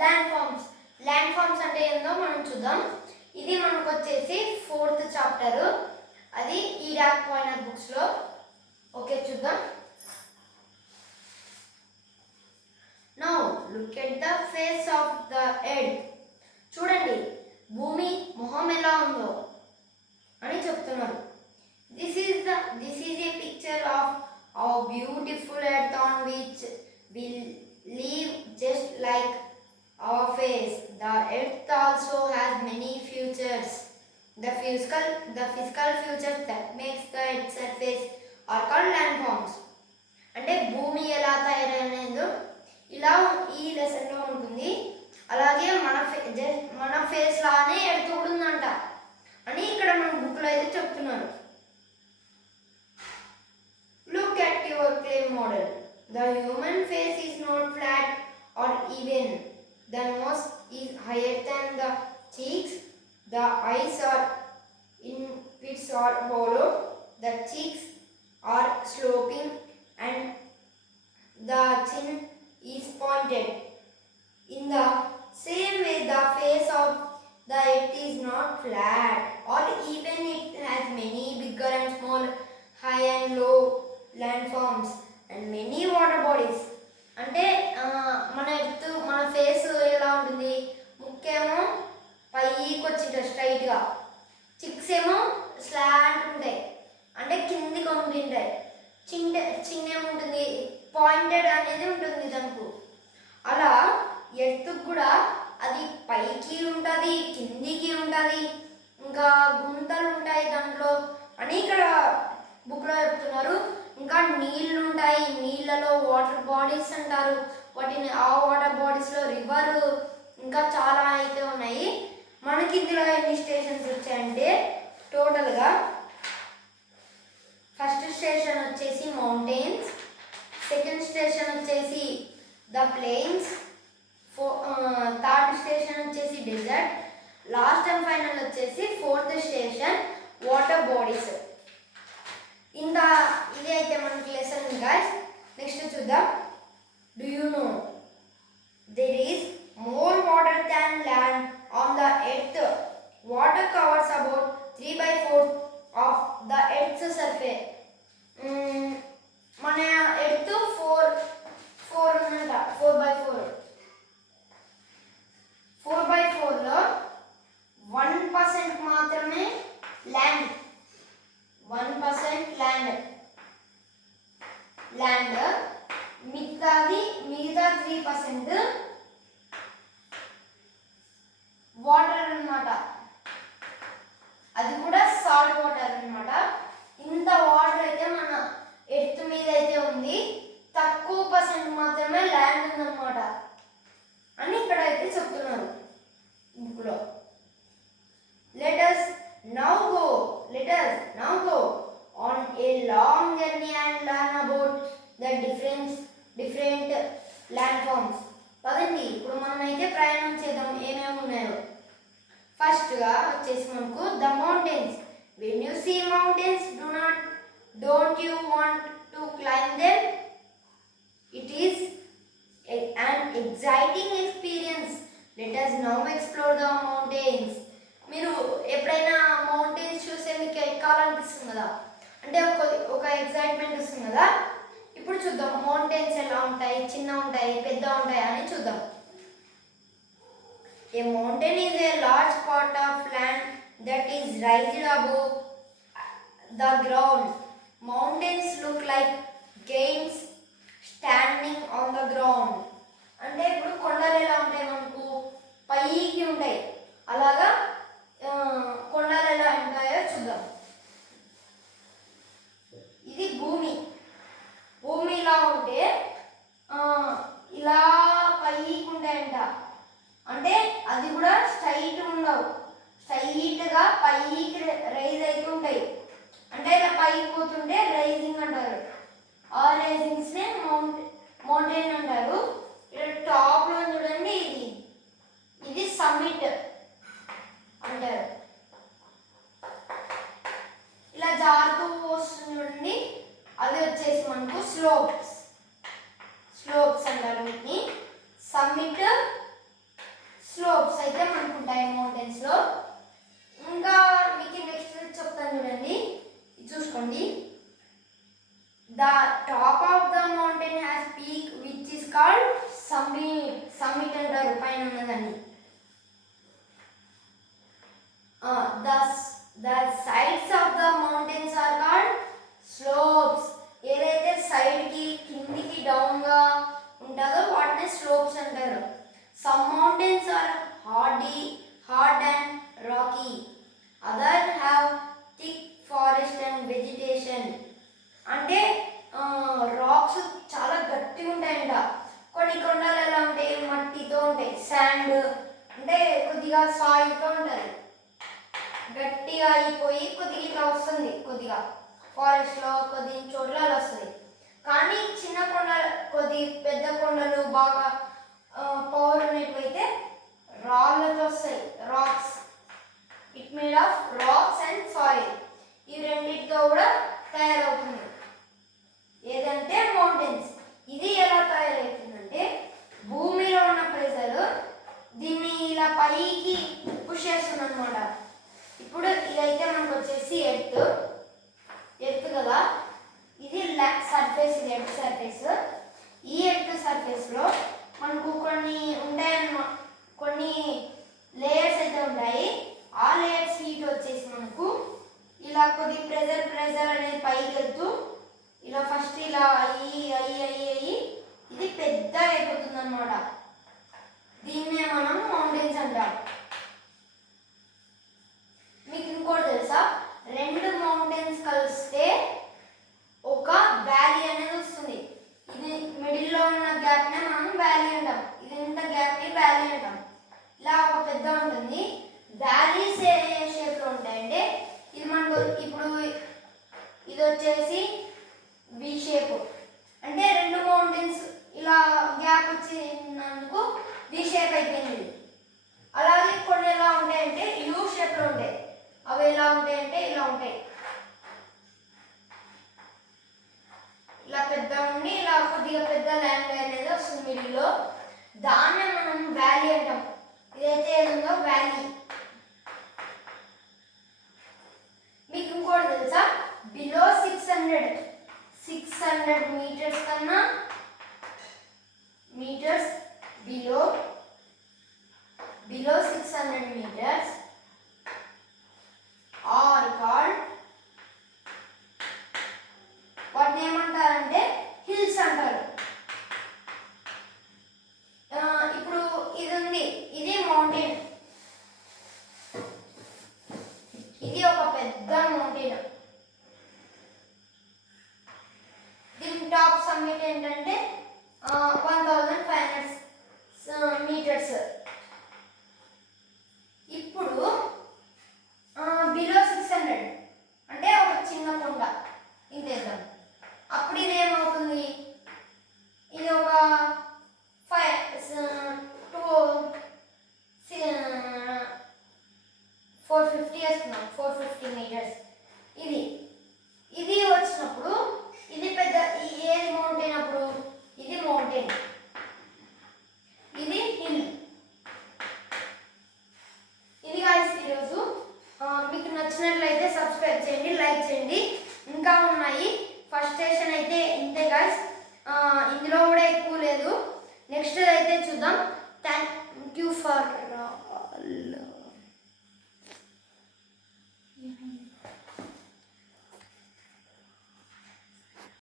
Land forms అంటే ఏందో మనం చూద్దాం. ఇది మనకు వచ్చేసి 4th చాప్టర్, అది ఈరాక్ పాయింట్ బుక్స్ లో. ఓకే చూద్దాం. Now look at the face of the earth. చూడండి భూమి మొహం ఎలా ఉందో అని చెప్తున్నారు. This is a picture of our beautiful earth on which we live, just like our face. The earth also has many features. The physical features that makes the earth's surface are called landforms. అంటే భూమి ఎలా తయారైనదో ఇలా ఈ lesson లో ఉంటుంది. అలాగే మన face లానే ఎర్త్ కూడా ఉందంట అని ఇక్కడ మన బుక్ లో అయితే చెప్తున్నారు. Look at your clay model. The human face is not flat or even. The nose is higher than the cheeks. The eyes are in pits or hollow. The cheeks are sloping and the chin is pointed. In the same way, the face of the earth is not flat or even. It has many bigger and small, high and low landforms and many water bodies. అంటే మన earth మన face ఎలా ఉంటుంది, ముక్కేమో పైకి వచ్చింది స్ట్రైట్గా, chicks ఏమో slant ఉంటాయి అంటే కిందికి ఉంటుంటాయి, చిన్న ఏముంటుంది పాయింటెడ్ అనేది ఉంటుంది దానికి. అలా ఎర్త్ కూడా అది పైకి ఉంటుంది, కిందికి ఉంటుంది, ఇంకా గుంతలు ఉంటాయి దాంట్లో అని ఇక్కడ బుక్లో చెప్తున్నారు. ఇంకా నీళ్ళు ఉంటాయి, నీళ్ళలో వాటర్ బాడీస్ అంటారు వాటిని. ఆ వాటర్ బాడీస్లో రివర్ ఇంకా చాలా అయితే ఉన్నాయి. మనకి ఇందులో ఎన్ని స్టేషన్స్ వచ్చాయంటే టోటల్గా ఫస్ట్ స్టేషన్ వచ్చేసి మౌంటైన్స్, సెకండ్ స్టేషన్ వచ్చేసి ద ప్లెయిన్స్, థర్డ్ స్టేషన్ వచ్చేసి డెజర్ట్, లాస్ట్ అండ్ ఫైనల్ వచ్చేసి 4th స్టేషన్ వాటర్ బాడీస్. ఇంకా ఇది అయితే మనకి లెసన్ గైస్. నెక్స్ట్ చూద్దాం. Do you know there is more water than land on the earth. Water covers about 3/4 of the earth surface. మన earth 4 ఉందంట, 4/4. 4/4లో 1% మాత్రమే land. 1% land, మిగతా 3% వాటర్ అన్నమాట. అది కూడా సాల్ట్ వాటర్ అన్నమాట. ఇంత వాటర్ అయితే మన ఎర్త్ మీద అయితే ఉంది, తక్కువ % మాత్రమే ల్యాండ్ ఉందన్నమాట అని ఇక్కడ అయితే చెప్తున్నారు బుక్లో. Let us now go on a long journey and learn about the different landforms. పదండి ఇప్పుడు మనం అయితే ప్రయాణం చేద్దాం ఏమేమి ఉన్నాయో. ఫస్ట్గా వచ్చేసి మనకు the mountains. When you see mountains, don't you want to climb them? It is an exciting experience. Let us now explore the mountains. మీరు ఎప్పుడైనా మౌంటైన్స్ చూస్తే మీకు ఎక్కాలనిపిస్తుంది కదా, అంటే ఒక ఎక్సైట్మెంట్ వస్తుంది కదా. ఇప్పుడు చూద్దాం మౌంటైన్స్ ఎలా ఉంటాయి, చిన్న ఉంటాయి, పెద్ద ఉంటాయి అని చూద్దాం. ఏ mountain is a large part of land that is raised above the ground. Mountains look like gains standing on the ground. అంటే ఇప్పుడు కొండలు ఎలా ఉంటాయి మనకు పైకి ఉంటాయి, అలాగా కొండలు ఎలా ఉంటాయో చూద్దాం. ఇది భూమి ఇలా ఉంటే ఇలా పైకి ఉంటాయంట. అంటే అది కూడా స్ట్రైట్ ఉండవు, స్ట్రైట్గా పైకి రైజ్ అయితే ఉంటాయి. అంటే ఇలా పైకి పోతుంటే రైజింగ్ అంటారు. ఆ రైజింగ్స్నే కాల్డ్ సమ్మిట్ అంటారు పైన ఉన్నదాన్ని. The sides of the mountains are called slopes. ఏదైతే సైడ్ కి కిందికి డౌన్ గా ఉంటుందో వాటిని స్లోప్స్ అంటారు. Some mountains are hard and rocky. Others have thick forest and vegetation. అంటే రాక్స్ చాలా గట్టిగా ఉంటాయంట. కొన్ని కొండలు ఎలా ఉంటాయి, మట్టితో ఉంటాయి, శాండ్ అంటే కొద్దిగా సాయిల్తో ఉంటుంది, గట్టిగా అయిపోయి కొద్దిగా ఇట్లా వస్తుంది, కొద్దిగా ఫారెస్ట్లో కొద్ది చోట్ల అలా వస్తుంది. కానీ చిన్న కొండలు, కొద్ది పెద్ద కొండలు బాగా పవర్ ఉన్నట్లయితే రాళ్ళతో వస్తాయి, rocks. It made of rocks and soil. ఈ రెండింటితో కూడా తయారవుతుంది ఏదంటే మౌంటైన్స్. ఇది ఎలా తయారవుతుందంటే భూమిలో ఉన్న ప్రెజర్ దీన్ని ఇలా పైకి పుష్ చేస్తుంది అనమాట. ఇప్పుడు ఇదైతే మనకు వచ్చేసి ఎర్త్ కదా, ఇది సర్ఫేస్, ఇది ఎర్త్ సర్ఫేస్. ఈ ఎర్త్ సర్ఫేస్లో మనకు కొన్ని ఉంటాయన్నమాట, కొన్ని లేయర్స్ అయితే ఉంటాయి. ఆ లేయర్స్ హీట్ వచ్చేసి మనకు ఇలా కొద్ది ప్రెజర్ అనేది పైకి వెళ్తూ ఇలా ఫస్ట్ ఇలా అయ్యి ఇది పెద్ద అయిపోతుంది అనమాట. దీన్నే మనం మౌంటైన్స్ అంటాం. మీకు ఇంకోటి తెలుసా, రెండు మౌంటైన్స్ కలిస్తే ఒక వ్యాలీ అనేది వస్తుంది. ఇది మిడిల్లో ఉన్న గ్యాప్నే మనం వ్యాలీ అంటాం, ఇది ఉన్న గ్యాప్ని వ్యాలీ అంటాం. ఇలా ఒక పెద్ద ఉంటుంది. వ్యాలీస్ ఏ షేప్లో ఉంటాయంటే ఇది మనకు ఇప్పుడు ఇది వచ్చేసి వి షేప్, అంటే రెండు మౌంటైన్స్ ఇలా గ్యాప్ వచ్చినందుకు వి షేప్ అయిపోయింది. అలాగే కొన్ని ఎలా ఉంటాయంటే యూ షేప్లో ఉంటాయి. అవి ఎలా ఉంటాయంటే ఇలా ఉంటాయి, ఇలా పెద్ద ఉండి ఇలా కొద్దిగా పెద్ద ల్యాండ్ అనేది వస్తుంది మిడిల్లో, దాన్నే మనం వ్యాలీ అంటాం. ఇదైతే ఏదో వ్యాలీ. మీకు ఇంకోటి తెలుసా, బిలో 600 మీటర్స్ కన్నా metres below 600 meters are called, వాటిని ఏమంటారంటే హిల్స్ అంటారు. ఇప్పుడు ఇది ఉంది, ఇది మౌంటైన్, ఇది ఒక పెద్ద మౌంటైన్. దీని టాప్ సమ్మిట్ ఏంటంటే 1500 మీటర్స్. ఇప్పుడు బిలో 600 అంటే ఒక చిన్న కొండ ఇంతేద్దాం. అప్పుడు ఇది ఏమవుతుంది, ఇది ఒక 450 వేస్తున్నాం, 450 మీటర్స్. ఇది వచ్చినప్పుడు ఇది పెద్ద, ఏది మౌంటైన్ అప్పుడు, ఇది మౌంటైన్, ఇది హిల్. ఇది గాయ్స్ ఈరోజు. మీకు నచ్చినట్లయితే సబ్స్క్రైబ్ చేయండి, లైక్ చేయండి. ఇంకా ఉన్నాయి. ఫస్ట్ స్టేషన్ అయితే ఇంతే గాయ్స్, ఇందులో కూడా ఎక్కువ లేదు. నెక్స్ట్ అయితే చూద్దాం.